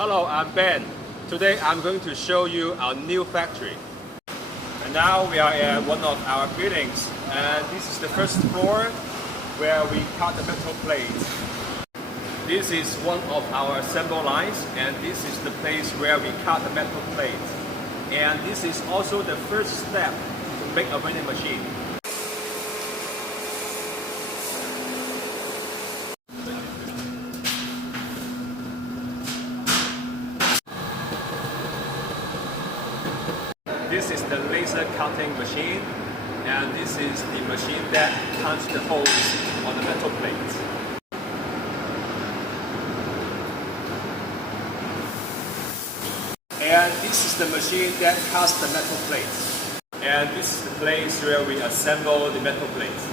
Hello, I'm Ben. Today I'm going to show you our new factory. And now we are at one of our buildings, and this is the first floor where we cut the metal plates. This is one of our assembly lines, and this is the place where we cut the metal plates. And this is also the first step to make a vending machine. This is the laser cutting machine, and this is the machine that punches the holes on the metal plates. And this is the machine that cuts the metal plates. And this is the place where we assemble the metal plates.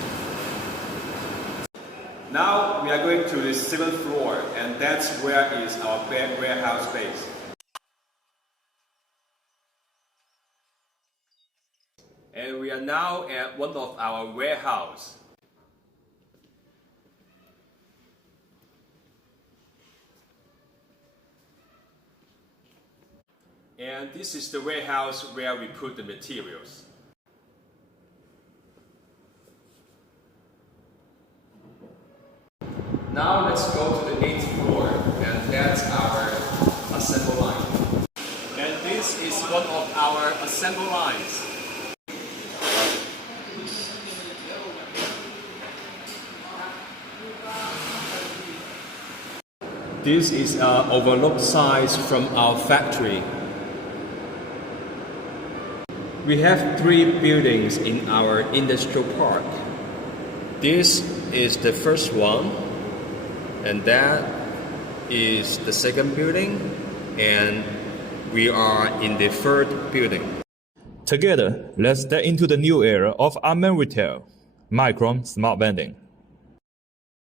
Now we are going to the second floor, and that's where is our warehouse space. And we are now at one of our warehouse. And this is the warehouse where we put the materials. Now let's go to the 8th floor, and that's our assembly line. And this is one of our assembly lines. This is an overlook size from our factory. We have 3 buildings in our industrial park. This is the first one, and that is the second building, and we are in the 3rd building. Together, let's step into the new era of unmanned retail, Micron Smart Vending.